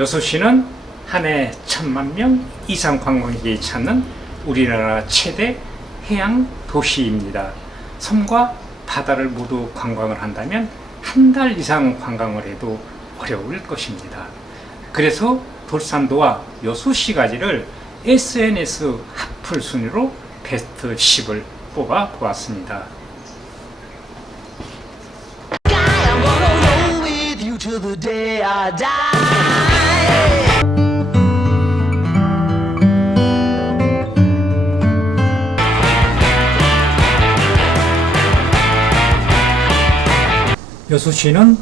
여수시는 한 해 1,000만 명 이상 관광객이 찾는 우리나라 최대 해양 도시입니다. 섬과 바다를 모두 관광을 한다면 한 달 이상 관광을 해도 어려울 것입니다. 그래서 돌산도와 여수시가지를 SNS 핫플 순위로 베스트 10을 뽑아 보았습니다. 여수시는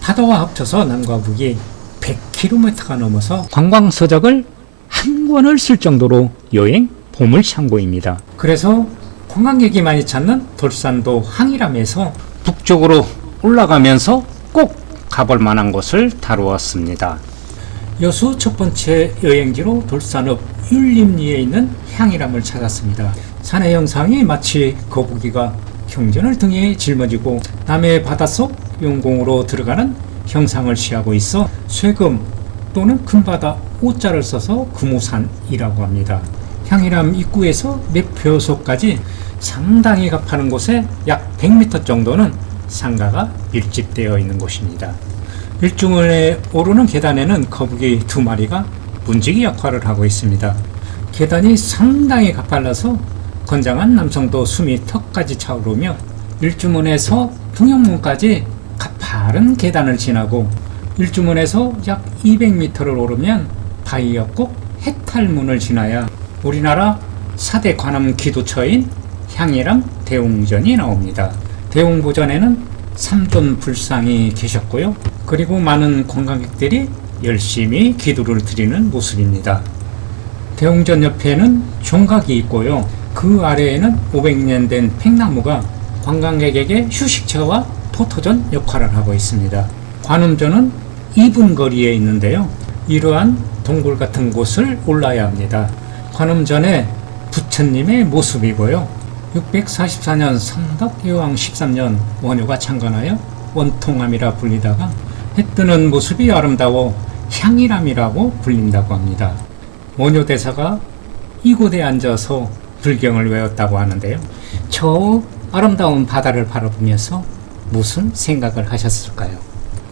파도와 합쳐서 남과 북이 100km가 넘어서 관광서적을 한 권을 쓸 정도로 여행 보물창고입니다. 그래서 관광객이 많이 찾는 돌산도 항이람에서 북쪽으로 올라가면서 꼭 가볼 만한 곳을 다루었습니다. 여수 첫 번째 여행지로 돌산읍 율림리에 있는 향이람을 찾았습니다. 산의 형상이 마치 거북이가 경전을 등에 짊어지고 남해 바닷속 용공으로 들어가는 형상을 취하고 있어 쇠금 또는 금바다 오자를 써서 금우산이라고 합니다. 향이람 입구에서 매표소까지 상당히 가파른 곳에 약 100m 정도는 상가가 밀집되어 있는 곳입니다. 일중원에 오르는 계단에는 거북이 2마리가 문지기 역할을 하고 있습니다. 계단이 상당히 가팔라서 건장한 남성도 숨이 턱까지 차오르며 일주문에서 등용문까지 가파른 계단을 지나고 일주문에서 약 200m를 오르면 바위협곡 해탈문을 지나야 우리나라 4대 관음 기도처인 향이람 대웅전이 나옵니다. 대웅보전에는 삼돈 불상이 계셨고요. 그리고 많은 관광객들이 열심히 기도를 드리는 모습입니다. 대웅전 옆에는 종각이 있고요. 그 아래에는 500년 된 팽나무가 관광객에게 휴식처와 포토전 역할을 하고 있습니다. 관음전은 2분 거리에 있는데요. 이러한 동굴 같은 곳을 올라야 합니다. 관음전에 부처님의 모습이고요. 644년 성덕여왕 13년 원효가 창건하여 원통암이라 불리다가 해뜨는 모습이 아름다워 향이람이라고 불린다고 합니다. 원효대사가 이곳에 앉아서 불경을 외웠다고 하는데요. 저 아름다운 바다를 바라보면서 무슨 생각을 하셨을까요?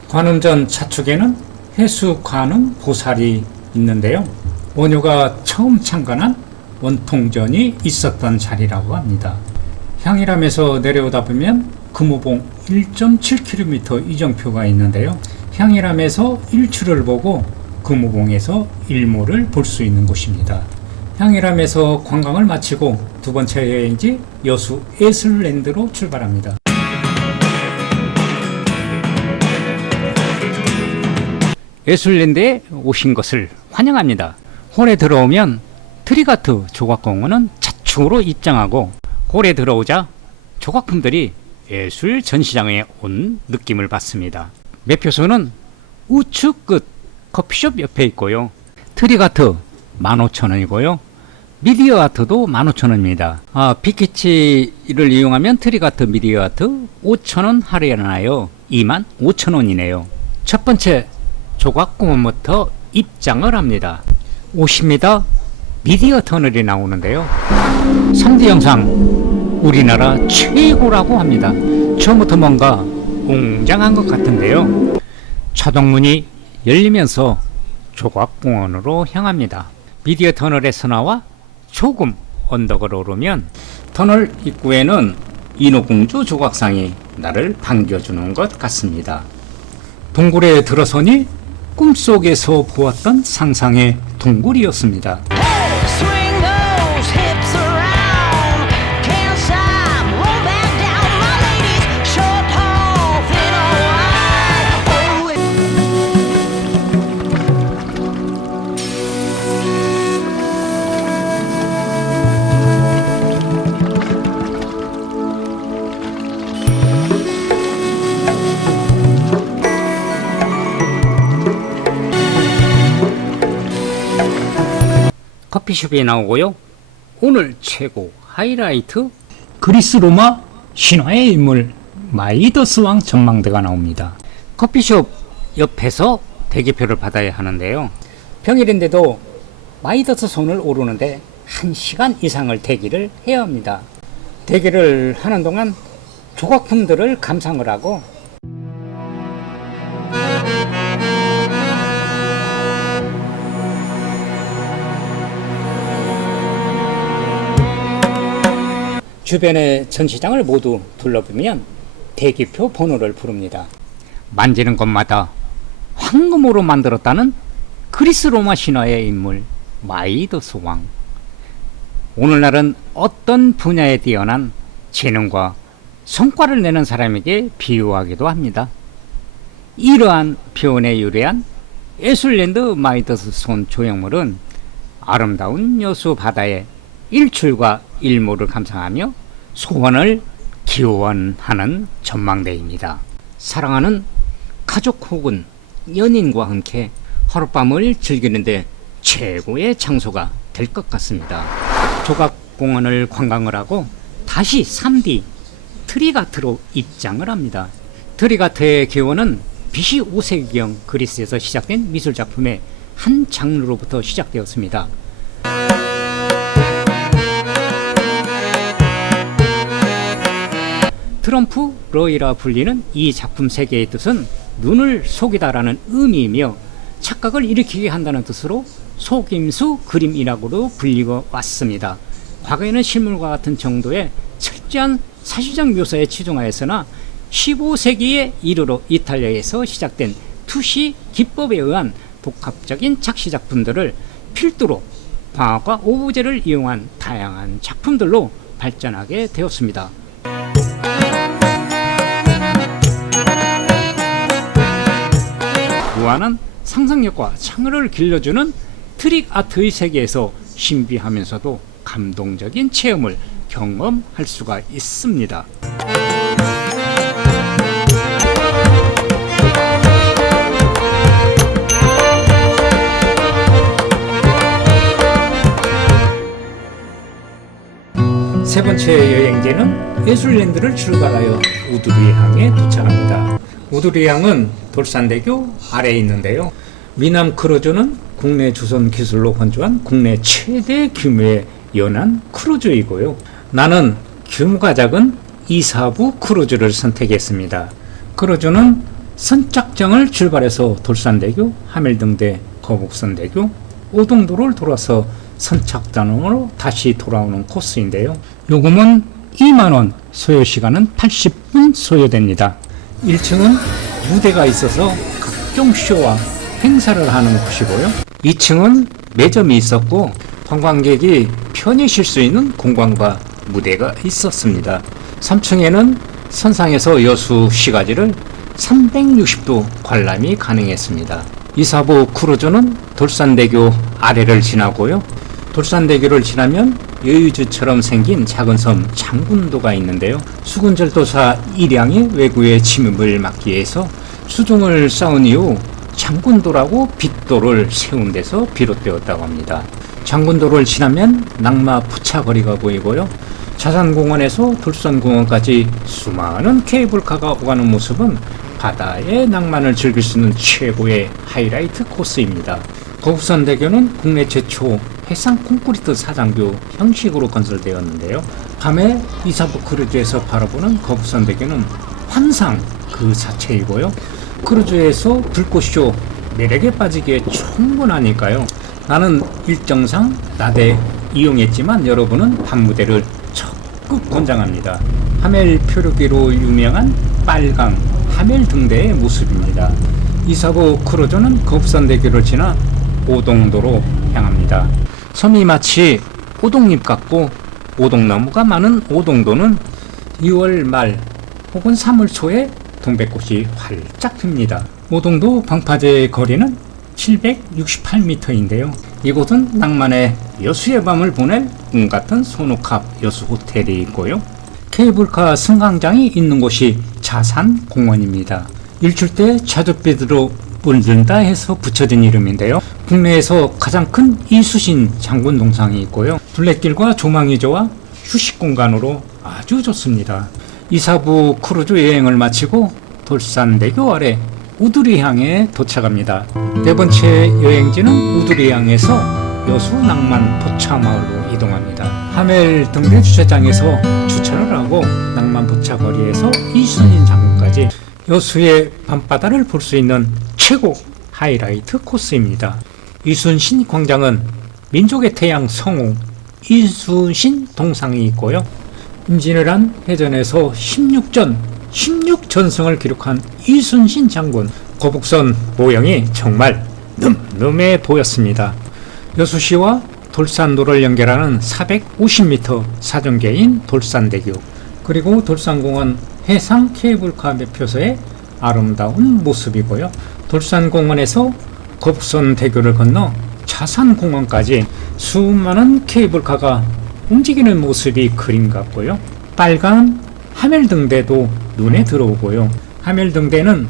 관음전 차축에는 해수 관음 보살이 있는데요. 원효가 처음 창건한 원통전이 있었던 자리라고 합니다. 향이람에서 내려오다 보면 금호봉 1.7km 이정표가 있는데요. 향이람에서 일출을 보고 금호봉에서 일몰을 볼 수 있는 곳입니다. 향이람에서 관광을 마치고 두 번째 여행지 여수 예술랜드로 출발합니다. 예술랜드에 오신 것을 환영합니다. 홀에 들어오면 트리가트 조각공원은 차축으로 입장하고 홀에 들어오자 조각품들이 예술 전시장에 온 느낌을 받습니다. 매표소는 우측 끝 커피숍 옆에 있고요. 트리가트 15,000원이고요. 미디어 아트도 15,000원입니다. 빅키치를 이용하면 트리가트 미디어 아트 5,000원 할인하여 25,000원이네요. 첫 번째 조각공원부터 입장을 합니다. 50m 미디어 터널이 나오는데요. 3D 영상 우리나라 최고라고 합니다. 처음부터 뭔가 웅장한 것 같은데요. 차동문이 열리면서 조각공원으로 향합니다. 미디어 터널에서 나와 조금 언덕을 오르면 터널 입구에는 인어공주 조각상이 나를 반겨주는 것 같습니다. 동굴에 들어서니 꿈속에서 보았던 상상의 동굴이었습니다. 커피숍이 나오고요. 오늘 최고 하이라이트 그리스 로마 신화의 인물 마이더스 왕 전망대가 나옵니다. 커피숍 옆에서 대기표를 받아야 하는데요. 평일인데도 마이더스 손을 오르는데 1시간 이상을 대기를 해야 합니다. 대기를 하는 동안 조각품들을 감상을 하고 주변의 전시장을 모두 둘러보면 대기표 번호를 부릅니다. 만지는 것마다 황금으로 만들었다는 그리스 로마 신화의 인물 마이더스 왕. 오늘날은 어떤 분야에 뛰어난 재능과 성과를 내는 사람에게 비유하기도 합니다. 이러한 표현에 유래한 에술랜드 마이더스 손 조형물은 아름다운 여수 바다의 일출과 일몰을 감상하며 소원을 기원하는 전망대입니다. 사랑하는 가족 혹은 연인과 함께 하룻밤을 즐기는데 최고의 장소가 될 것 같습니다. 조각공원을 관광을 하고 다시 3D 트리가트로 입장을 합니다. 트리가트의 기원은 BC 5세기경 그리스에서 시작된 미술작품의 한 장르로부터 시작되었습니다. 트럼프 러이라 불리는 이 작품 세 개의 뜻은 눈을 속이다라는 의미이며 착각을 일으키게 한다는 뜻으로 속임수 그림이라고도 불리고 왔습니다. 과거에는 실물과 같은 정도의 철저한 사실적 묘사에 치중하였으나 15세기에 이르러 이탈리아에서 시작된 투시 기법에 의한 복합적인 착시 작품들을 필두로 광학과 오브제를 이용한 다양한 작품들로 발전하게 되었습니다. 무한한 상상력과 창의를 길러주는 트릭 아트의 세계에서 신비하면서도 감동적인 체험을 경험할 수가 있습니다. 세 번째 여행지는 에술랜드를 출발하여 우두리항에 도착합니다. 우두리항은 돌산대교 아래에 있는데요. 미남 크루즈는 국내 주선 기술로 건조한 국내 최대 규모의 연안 크루즈이고요. 나는 규모가 작은 2사부 크루즈를 선택했습니다. 크루즈는 선착장을 출발해서 돌산대교, 하멜등대, 거북선대교, 오동도를 돌아서 선착장으로 다시 돌아오는 코스인데요. 요금은 2만원, 소요시간은 80분 소요됩니다. 1층은 무대가 있어서 각종 쇼와 행사를 하는 곳이고요. 2층은 매점이 있었고 관광객이 편히 쉴 수 있는 공간과 무대가 있었습니다. 3층에는 선상에서 여수 시가지를 360도 관람이 가능했습니다. 2사부 크루즈는 돌산대교 아래를 지나고요. 돌산대교를 지나면 여의주처럼 생긴 작은 섬 장군도가 있는데요. 수군절도사 일양이 외구의 침입을 막기 위해서 수중을 쌓은 이후 장군도라고 빗도를 세운 데서 비롯되었다고 합니다. 장군도를 지나면 낙마 부차거리가 보이고요. 자산공원에서 돌산공원까지 수많은 케이블카가 오가는 모습은 바다의 낭만을 즐길 수 있는 최고의 하이라이트 코스입니다. 거북선대교는 국내 최초 해상 콘크리트 사장교 형식으로 건설되었는데요. 밤에 2사부 크루즈에서 바라보는 거북선대교는 환상 그 자체이고요. 크루즈에서 불꽃쇼 매력에 빠지기에 충분하니까요. 나는 일정상 낮에 이용했지만 여러분은 밤무대를 적극 권장합니다. 하멜 표류기로 유명한 빨강 하멜 등대의 모습입니다. 2사부 크루즈는 거북선대교를 지나 오동도로 향합니다. 섬이 마치 오동잎 같고 오동나무가 많은 오동도는 2월 말 혹은 3월 초에 동백꽃이 활짝 핍니다. 오동도 방파제의 거리는 768m인데요. 이곳은 낭만의 여수의 밤을 보낼 꿈같은 소노캅 여수 호텔이 있고요. 케이블카 승강장이 있는 곳이 자산공원입니다. 일출 때 자줏빛으로 물든다 해서 붙여진 이름인데요. 국내에서 가장 큰 이수신 장군 동상이 있고요. 둘레길과 조망이 좋아 휴식 공간으로 아주 좋습니다. 2사부 크루즈 여행을 마치고 돌산대교 아래 우두리항에 도착합니다. 네 번째 여행지는 우두리항에서 여수 낭만 포차마을로 이동합니다. 하멜 등대 주차장에서 주차를 하고 낭만 포차 거리에서 이순신 장군까지 여수의 밤바다를 볼 수 있는 최고 하이라이트 코스입니다. 이순신 광장은 민족의 태양 성우 이순신 동상이 있고요. 임진왜란 해전에서 16전승을 기록한 이순신 장군 거북선 모형이 정말 늠름해 보였습니다. 여수시와 돌산도를 연결하는 450m 사정계인 돌산대교, 그리고 돌산공원 해상 케이블카 매표소의 아름다운 모습이고요. 돌산공원에서 거북선 대교를 건너 자산공원까지 수많은 케이블카가 움직이는 모습이 그림 같고요. 빨간 하멜등대도 눈에 들어오고요. 하멜등대는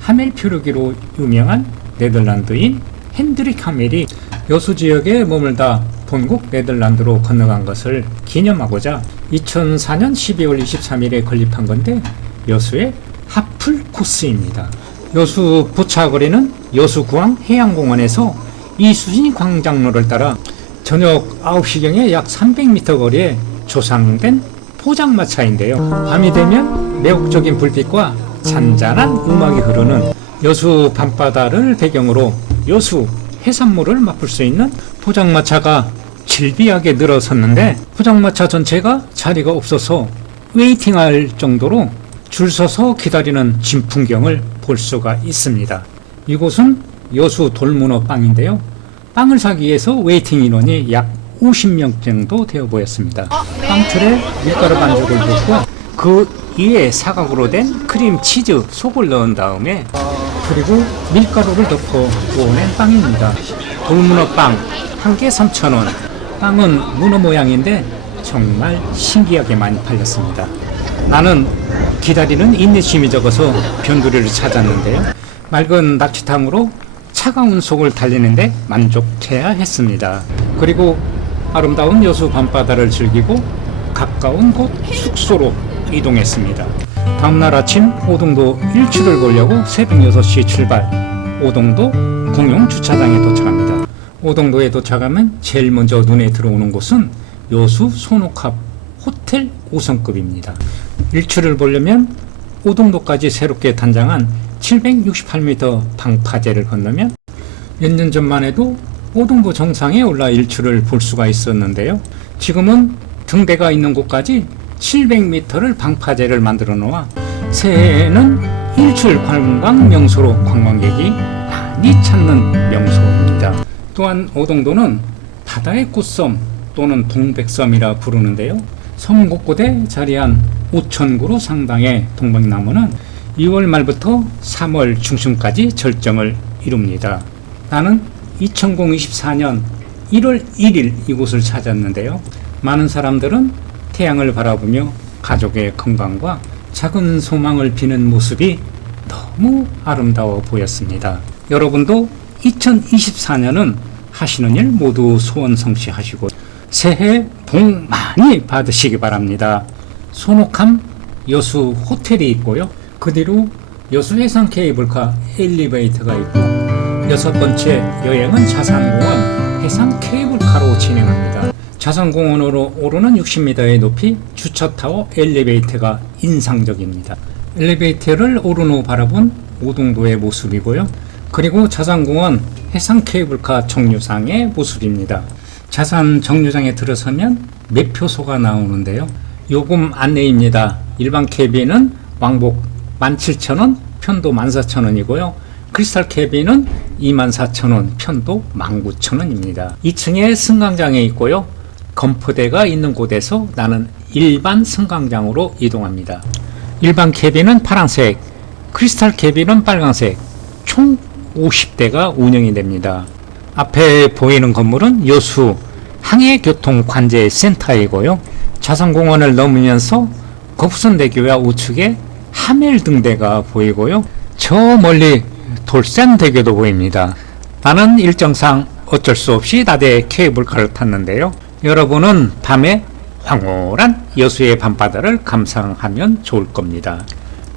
하멜 표류기로 유명한 네덜란드인 핸드릭 하멜이 여수 지역에 머물다 본국 네덜란드로 건너간 것을 기념하고자 2004년 12월 23일에 건립한 건데 여수의 하플 코스입니다. 여수 포차거리는 여수구항 해양공원에서 이순신 광장로를 따라 저녁 9시경에 약 300m 거리에 조상된 포장마차인데요. 밤이 되면 매혹적인 불빛과 잔잔한 음악이 흐르는 여수 밤바다를 배경으로 여수 해산물을 맛볼 수 있는 포장마차가 질비하게 늘어섰는데 포장마차 전체가 자리가 없어서 웨이팅할 정도로 줄 서서 기다리는 진풍경을 볼 수가 있습니다. 이곳은 여수 돌문어 빵인데요. 빵을 사기 위해서 웨이팅 인원이 약 50명 정도 되어 보였습니다. 빵틀에 밀가루 반죽을 붓고 그 위에 사각으로 된 크림 치즈 속을 넣은 다음에 그리고 밀가루를 덮어 구워낸 빵입니다. 돌문어 빵 한 개 3,000원. 빵은 문어 모양인데 정말 신기하게 많이 팔렸습니다. 나는 기다리는 인내심이 적어서 변두리를 찾았는데요. 맑은 낙지탕으로 차가운 속을 달리는데 만족해야 했습니다. 그리고 아름다운 여수 밤바다를 즐기고 가까운 곳 숙소로 이동했습니다. 다음날 아침 오동도 일출을 보려고 새벽 6시 출발, 오동도 공용 주차장에 도착합니다. 오동도에 도착하면 제일 먼저 눈에 들어오는 곳은 여수 손옥합 호텔 5성급입니다. 일출을 보려면 오동도까지 새롭게 단장한 768m 방파제를 건너면 몇 년 전만 해도 오동도 정상에 올라 일출을 볼 수가 있었는데요. 지금은 등대가 있는 곳까지 700m를 방파제를 만들어 놓아 새해에는 일출 관광 명소로 관광객이 많이 찾는 명소입니다. 또한 오동도는 바다의 꽃섬 또는 동백섬이라 부르는데요. 섬 곳곳에 자리한 5,000그루 상당의 동백나무는 2월 말부터 3월 중순까지 절정을 이룹니다. 나는 2024년 1월 1일 이곳을 찾았는데요. 많은 사람들은 태양을 바라보며 가족의 건강과 작은 소망을 비는 모습이 너무 아름다워 보였습니다. 여러분도 2024년은 하시는 일 모두 소원 성취하시고 새해 복 많이 받으시기 바랍니다. 손옥함 여수 호텔이 있고요. 그 뒤로 여수 해상 케이블카 엘리베이터가 있고 여섯 번째 여행은 자산공원 해상 케이블카로 진행합니다. 자산공원으로 오르는 60m의 높이 주차타워 엘리베이터가 인상적입니다. 엘리베이터를 오른 후 바라본 오동도의 모습이고요. 그리고 자산공원 해상 케이블카 정류장의 모습입니다. 자산 정류장에 들어서면 매표소가 나오는데요. 요금 안내입니다. 일반 캐비는 왕복 17,000원, 편도 14,000원이고요. 크리스탈 캐비는 24,000원, 편도 19,000원입니다. 2층에 승강장에 있고요. 검포대가 있는 곳에서 나는 일반 승강장으로 이동합니다. 일반 캐비는 파란색, 크리스탈 캐비는 빨간색, 총 50대가 운영이 됩니다. 앞에 보이는 건물은 여수 항해교통관제센터이고요. 자산공원을 넘으면서 거북선대교와 우측에 하멜등대가 보이고요. 저 멀리 돌산대교도 보입니다. 나는 일정상 어쩔 수 없이 나대 케이블카를 탔는데요. 여러분은 밤에 황홀한 여수의 밤바다를 감상하면 좋을 겁니다.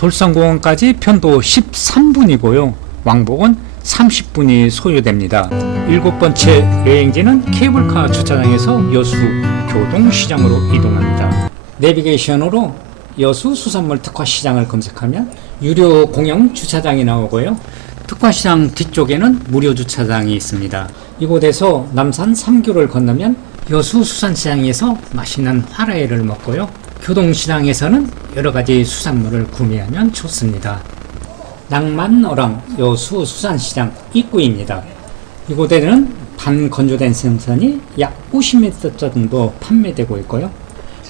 돌산공원까지 편도 13분이고요. 왕복은 30분이 소요됩니다. 7번째 여행지는 케이블카 주차장에서 여수 교동시장으로 이동합니다. 내비게이션으로 여수 수산물 특화시장을 검색하면 유료 공영 주차장이 나오고요. 특화시장 뒤쪽에는 무료 주차장이 있습니다. 이곳에서 남산 3교를 건너면 여수 수산시장에서 맛있는 화라회를 먹고요. 교동시장에서는 여러가지 수산물을 구매하면 좋습니다. 낭만어랑 여수 수산시장 입구입니다. 이곳에는 반건조된 생선이 약 50m 정도 판매되고 있고요.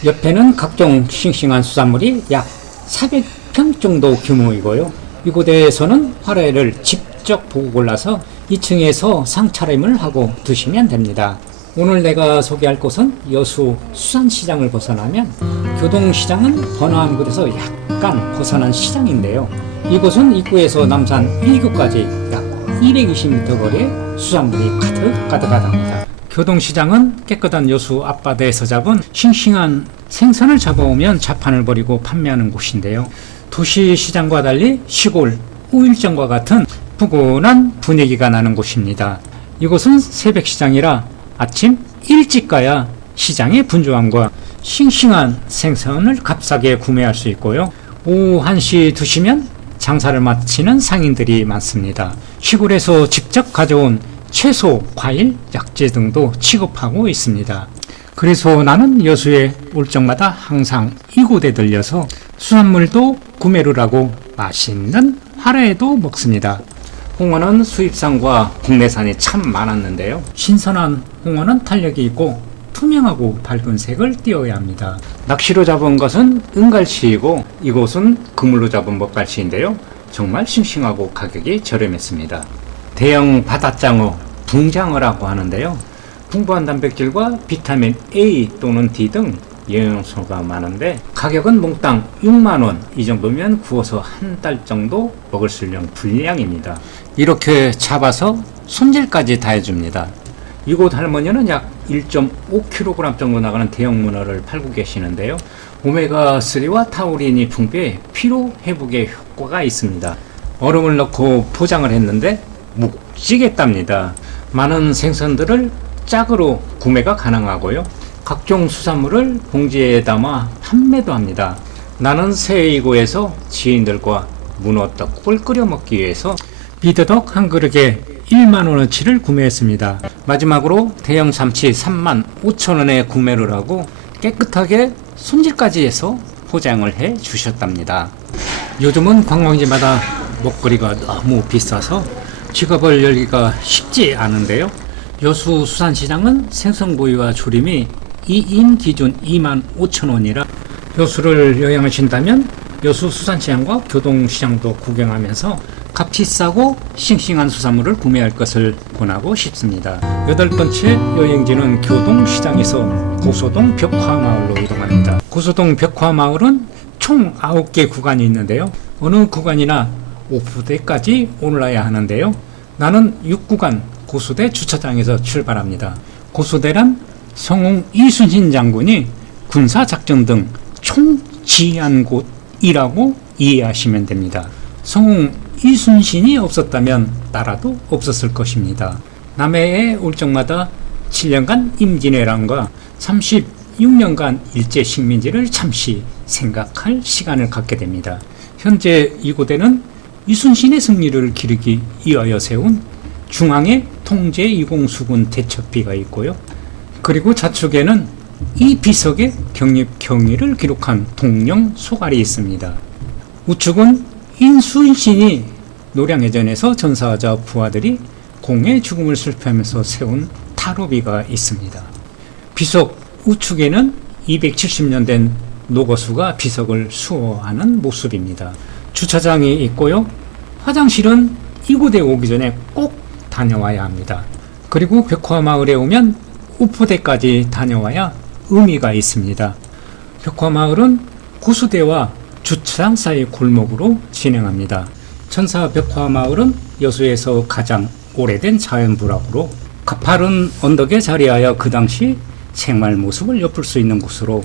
옆에는 각종 싱싱한 수산물이 약 400평 정도 규모이고요. 이곳에서는 화라회를 직접 보고 골라서 2층에서 상차림을 하고 드시면 됩니다. 오늘 내가 소개할 곳은 여수 수산시장을 벗어나면 교동시장은 번화한 곳에서 약간 벗어난 시장인데요. 이곳은 입구에서 남산 1교까지 약 220m 거리에 수산물이 가득가득하답니다. 교동시장은 깨끗한 여수 앞바다에서 잡은 싱싱한 생선을 잡아오면 자판을 벌이고 판매하는 곳인데요. 도시 시장과 달리 시골 우일정과 같은 푸근한 분위기가 나는 곳입니다. 이곳은 새벽시장이라 아침 일찍 가야 시장의 분주함과 싱싱한 생선을 값싸게 구매할 수 있고요. 오후 1시 2시면 장사를 마치는 상인들이 많습니다. 시골에서 직접 가져온 채소, 과일, 약재 등도 취급하고 있습니다. 그래서 나는 여수에 올 적마다 항상 이곳에 들려서 수산물도 구매를 하고 맛있는 화라회도 먹습니다. 홍어는 수입산과 국내산이 참 많았는데요. 신선한 홍어는 탄력이 있고 투명하고 밝은 색을 띄어야 합니다. 낚시로 잡은 것은 은갈치이고 이곳은 그물로 잡은 먹갈치인데요. 정말 싱싱하고 가격이 저렴했습니다. 대형 바다장어, 붕장어라고 하는데요. 풍부한 단백질과 비타민 A 또는 D 등 영양소가 많은데 가격은 몽땅 6만원, 이 정도면 구워서 한 달 정도 먹을 수 있는 분량입니다. 이렇게 잡아서 손질까지 다 해줍니다. 이곳 할머니는 약 1.5kg 정도 나가는 대형 문어를 팔고 계시는데요. 오메가3와 타우린이 풍부해 피로 회복에 효과가 있습니다. 얼음을 넣고 포장을 했는데 묵직했답니다. 많은 생선들을 짝으로 구매가 가능하고요. 각종 수산물을 봉지에 담아 판매도 합니다. 나는 새이고에서 지인들과 문어떡국을 끓여 먹기 위해서 비드덕 한 그릇에 1만원어치를 구매했습니다. 마지막으로 대형 참치 35,000원에 구매를 하고 깨끗하게 손질까지 해서 포장을 해 주셨답니다. 요즘은 관광지마다 먹거리가 너무 비싸서 지갑을 열기가 쉽지 않은데요. 여수 수산시장은 생선구이와 조림이 2인 기준 25,000원이라 여수를 여행하신다면 여수 수산시장과 교동시장도 구경하면서 값이 싸고 싱싱한 수산물을 구매할 것을 권하고 싶습니다. 8번째 여행지는 교동시장에서 고소동 벽화마을로 이동합니다. 고소동 벽화마을은 총 9개 구간이 있는데요. 어느 구간이나 오프대까지 올라야 하는데요. 나는 6구간 고수대 주차장에서 출발합니다. 고수대란 성웅 이순신 장군이 군사작전 등 총지휘한 곳이라고 이해하시면 됩니다. 성웅 이순신이 없었다면 나라도 없었을 것입니다. 남해에 올 적마다 7년간 임진왜란과 36년간 일제식민지를 잠시 생각할 시간을 갖게 됩니다. 현재 이곳에는 이순신의 승리를 기리기 위하여 세운 중앙의 통제2공수군 대첩비가 있고요. 그리고 좌측에는 이 비석의 경립 경위를 기록한 동령 소갈이 있습니다. 우측은 인순신이 노량해전에서 전사하자 부하들이 공의 죽음을 슬퍼하면서 세운 타로비가 있습니다. 비석 우측에는 270년 된 노거수가 비석을 수호하는 모습입니다. 주차장이 있고요. 화장실은 이곳에 오기 전에 꼭 다녀와야 합니다. 그리고 벽화마을에 오면 우포대까지 다녀와야 의미가 있습니다. 벽화마을은 고수대와 주차장 사이 골목으로 진행합니다. 천사 벽화마을은 여수에서 가장 오래된 자연부락으로 가파른 언덕에 자리하여 그 당시 생활 모습을 엿볼 수 있는 곳으로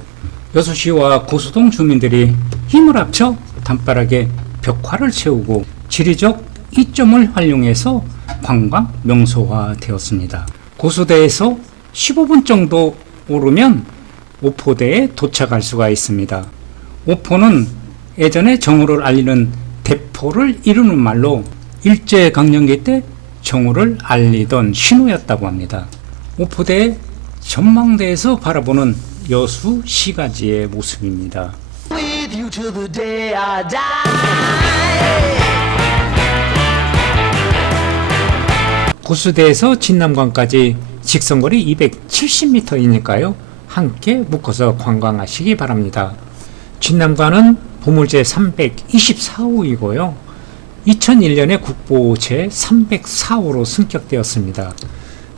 여수시와 고수동 주민들이 힘을 합쳐 단바닥에 벽화를 세우고 지리적 이점을 활용해서 관광 명소화 되었습니다. 고수대에서 15분 정도 오르면 오포대에 도착할 수가 있습니다. 오포는 예전에 정오를 알리는 대포를 이루는 말로 일제강점기 때 정오를 알리던 신호였다고 합니다. 오포대의 전망대에서 바라보는 여수 시가지의 모습입니다. 고수대에서 진남관까지 직선거리 270m이니까요. 함께 묶어서 관광하시기 바랍니다. 진남관은 보물제 324호이고요. 2001년에 국보 제304호로 승격되었습니다.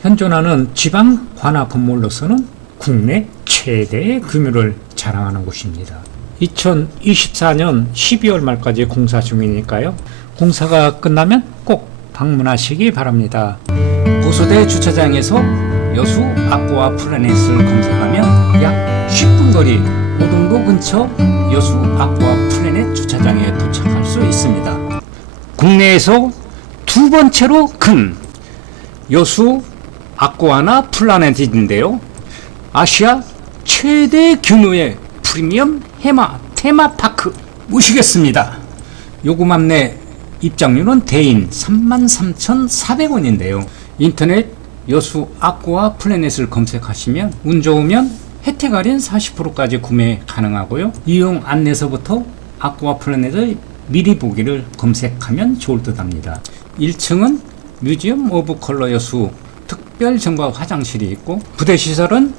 현존하는 지방 관아 건물로서는 국내 최대의 규모를 자랑하는 곳입니다. 2024년 12월 말까지 공사 중이니까요. 공사가 끝나면 꼭 방문하시기 바랍니다. 고수대 주차장에서 여수 아쿠아 플래닛을 검색하면 약 10분 거리 오동도 근처 여수 아쿠아 플래닛 주차장에 도착할 수 있습니다. 국내에서 두 번째로 큰 여수 아쿠아나 플래닛인데요. 아시아 최대 규모의 프리미엄 해마 테마파크 모시겠습니다. 요금 안내 입장료는 대인 33,400원인데요. 인터넷 여수 아쿠아 플래닛을 검색하시면 운 좋으면 혜택 할인 40%까지 구매 가능하고요. 이용 안내서부터 아쿠아 플래닛의 미리 보기를 검색하면 좋을 듯 합니다. 1층은 뮤지엄 오브 컬러 여수 특별 정바 화장실이 있고 부대 시설은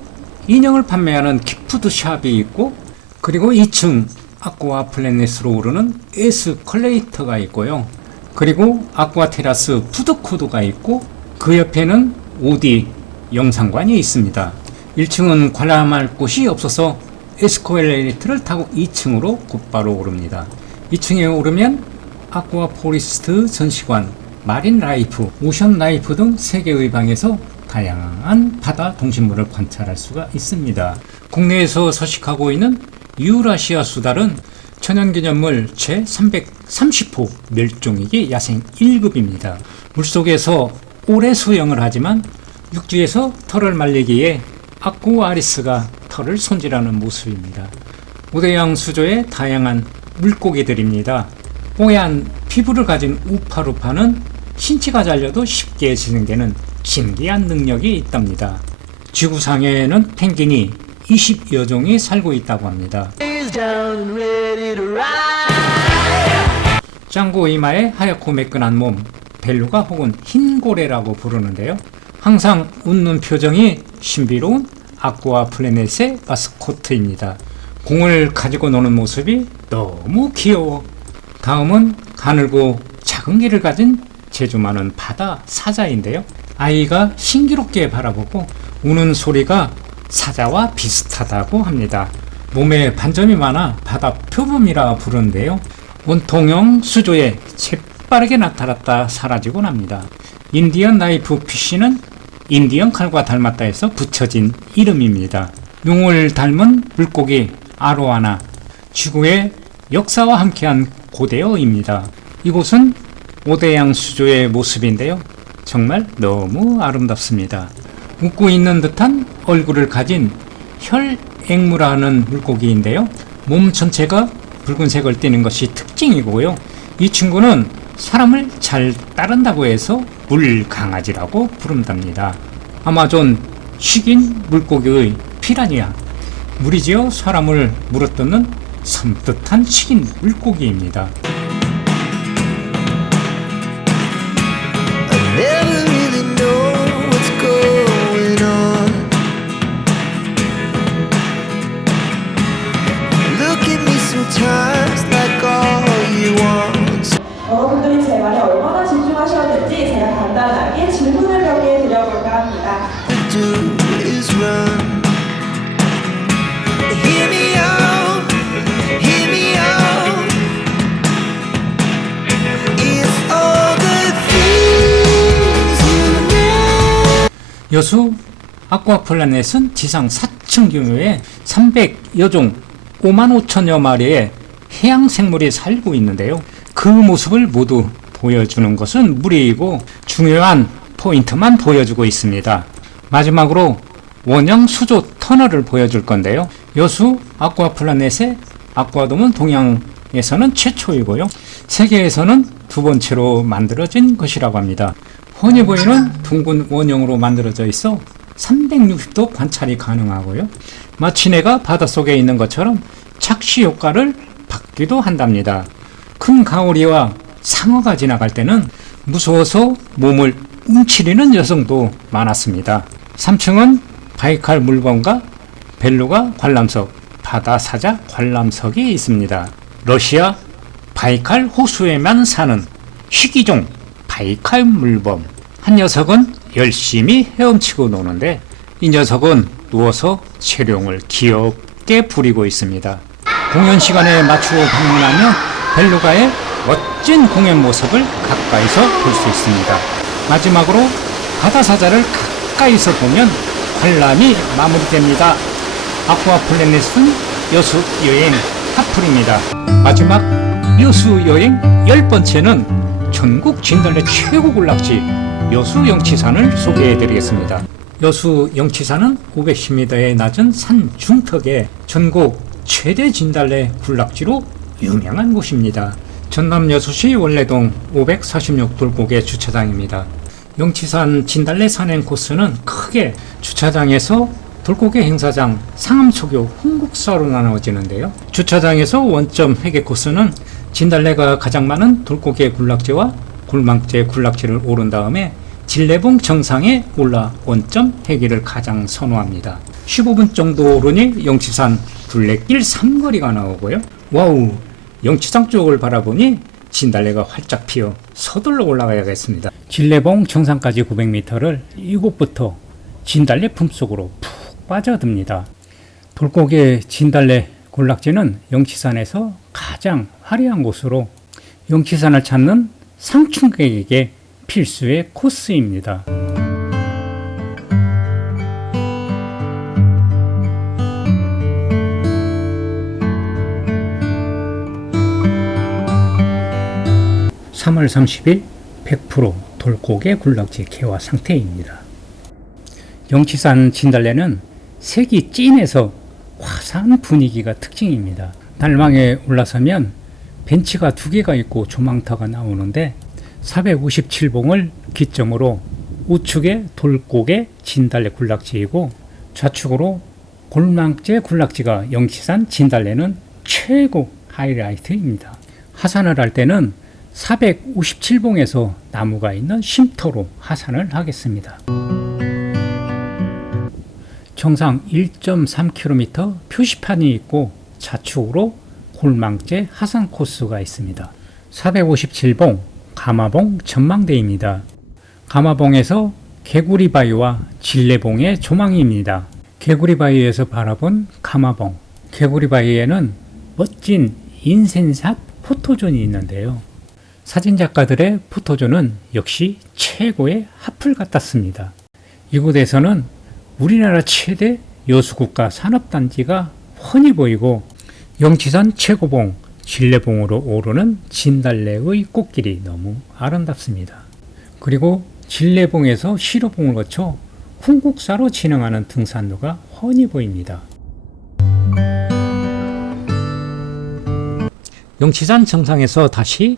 인형을 판매하는 기프트 샵이 있고 그리고 2층 아쿠아 플래닛으로 오르는 에스컬레이터가 있고요. 그리고 아쿠아 테라스 푸드코드가 있고 그 옆에는 5D 영상관이 있습니다. 1층은 관람할 곳이 없어서 에스컬레이터를 타고 2층으로 곧바로 오릅니다. 2층에 오르면 아쿠아 포리스트 전시관, 마린 라이프, 오션 라이프 등 3개의 방에서 다양한 바다 동식물을 관찰할 수가 있습니다. 국내에서 서식하고 있는 유라시아 수달은 천연기념물 제330호 멸종위기 야생 1급입니다. 물속에서 오래 수영을 하지만 육지에서 털을 말리기에 아쿠아리스가 털을 손질하는 모습입니다. 오대양 수조의 다양한 물고기들입니다. 뽀얀 피부를 가진 우파루파는 신체가 잘려도 쉽게 진행되는 신기한 능력이 있답니다. 지구상에는 펭귄이 20여 종이 살고 있다고 합니다. 짱구 이마에 하얗고 매끈한 몸, 벨루가 혹은 흰고래라고 부르는데요. 항상 웃는 표정이 신비로운 아쿠아 플래닛의 마스코트입니다. 공을 가지고 노는 모습이 너무 귀여워. 다음은 가늘고 작은 귀를 가진 재주 많은 바다 사자인데요. 아이가 신기롭게 바라보고 우는 소리가 사자와 비슷하다고 합니다. 몸에 반점이 많아 바다 표범이라 부르는데요. 원통형 수조에 재빠르게 나타났다 사라지곤 합니다. 인디언 나이프 피쉬는 인디언 칼과 닮았다 해서 붙여진 이름입니다. 용을 닮은 물고기 아로아나, 지구의 역사와 함께한 고대어입니다. 이곳은 오대양 수조의 모습인데요. 정말 너무 아름답습니다. 웃고 있는 듯한 얼굴을 가진 혈앵무라는 물고기인데요. 몸 전체가 붉은색을 띠는 것이 특징이고요. 이 친구는 사람을 잘 따른다고 해서 물강아지라고 부른답니다. 아마존 식인 물고기의 피라니아, 물이지어 사람을 물어뜯는 섬뜩한 식인 물고기입니다. 여러분들이 제 말에 얼마나 집중하셨는지 제가 간단하게 질문을 몇 개 드려볼까 합니다. 여수 아쿠아 플래닛은 지상 4층 규모의 300여 종 5만 5천여 마리의 해양 생물이 살고 있는데요. 그 모습을 모두 보여주는 것은 무리이고 중요한 포인트만 보여주고 있습니다. 마지막으로 원형 수조 터널을 보여줄 건데요. 여수 아쿠아플라넷의 아쿠아돔은 동양에서는 최초이고요. 세계에서는 두 번째로 만들어진 것이라고 합니다. 훤히 보이는 둥근 원형으로 만들어져 있어 360도 관찰이 가능하고요. 마치 내가 바닷속에 있는 것처럼 착시 효과를 받기도 한답니다. 큰 가오리와 상어가 지나갈 때는 무서워서 몸을 움츠리는 여성도 많았습니다. 3층은 바이칼 물범과 벨루가 관람석, 바다사자 관람석이 있습니다. 러시아 바이칼 호수에만 사는 희귀종 바이칼 물범. 한 녀석은 열심히 헤엄치고 노는데 이 녀석은 누워서 재롱을 귀엽게 부리고 있습니다. 공연 시간에 맞추어 방문하면 벨루가의 멋진 공연 모습을 가까이서 볼 수 있습니다. 마지막으로 바다사자를 가까이서 보면 관람이 마무리됩니다. 아쿠아플래닛은 여수 여행 하풀입니다. 마지막 여수 여행 10번째는 전국 진달래 최고 군락지 여수 영치산을 소개해드리겠습니다. 여수 영치산은 510m의 낮은 산 중턱에 전국 최대 진달래 군락지로 유명한 곳입니다. 전남 여수시 원래동 546 돌고개 주차장입니다. 영치산 진달래 산행 코스는 크게 주차장에서 돌고개 행사장, 상암초교, 홍국사로 나누어지는데요. 주차장에서 원점 회계 코스는 진달래가 가장 많은 돌고개 군락지와 골망제 군락지를 오른 다음에 진례봉 정상에 올라 원점 회계를 가장 선호합니다. 15분 정도 오르니 영치산 둘레길 삼거리가 나오고요. 와우, 영치산 쪽을 바라보니 진달래가 활짝 피어 서둘러 올라가야겠습니다. 진례봉 정상까지 900m를 이곳부터 진달래 품속으로 푹 빠져듭니다. 돌고개 진달래 군락지는 영치산에서 가장 화려한 곳으로 영치산을 찾는 상충객에게 필수의 코스입니다. (3월 30일) 100% 돌고개 군락지 개화 상태입니다. 영치산 진달래는 색이 진해서 화사한 분위기가 특징입니다. 달망에 올라서면 벤치가 2개가 있고 조망터가 나오는데 457봉을 기점으로 우측에 돌고개 진달래 군락지이고 좌측으로 골망제 군락지가 영치산 진달래는 최고 하이라이트입니다. 하산을 할 때는 457봉에서 나무가 있는 쉼터로 하산을 하겠습니다. 정상 1.3km 표시판이 있고 좌측으로 골망제 하산 코스가 있습니다. 457봉 가마봉 전망대입니다. 가마봉에서 개구리바위와 진례봉의 조망입니다. 개구리바위에서 바라본 가마봉. 개구리바위에는 멋진 인생샷 포토존이 있는데요. 사진작가들의 포토존은 역시 최고의 하풀 같았습니다. 이곳에서는 우리나라 최대 여수국가 산업단지가 훤히 보이고 영치산 최고봉 진례봉으로 오르는 진달래의 꽃길이 너무 아름답습니다. 그리고 진례봉에서 시로봉을 거쳐 홍국사로 진행하는 등산로가 훤히 보입니다. 영치산 정상에서 다시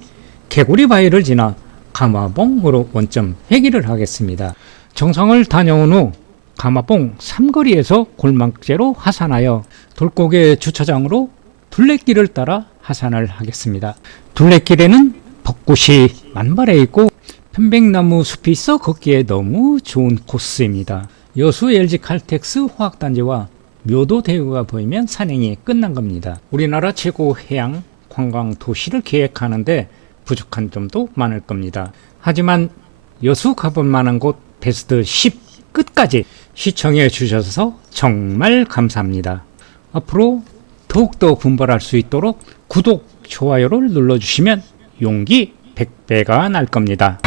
개구리바위를 지나 가마봉으로 원점 회귀를 하겠습니다. 정상을 다녀온 후 가마봉 삼거리에서 골망제로 하산하여 돌고개 주차장으로 둘레길을 따라 하산을 하겠습니다. 둘레길에는 벚꽃이 만발해 있고 편백나무 숲이 있어 걷기에 너무 좋은 코스입니다. 여수 LG 칼텍스 화학단지와 묘도 대교가 보이면 산행이 끝난 겁니다. 우리나라 최고 해양 관광 도시를 계획하는데 부족한 점도 많을 겁니다. 하지만 여수 가볼 만한 곳 베스트 10 끝까지 시청해 주셔서 정말 감사합니다. 앞으로 더욱더 분발할 수 있도록 구독, 좋아요를 눌러주시면 용기 100배가 날 겁니다.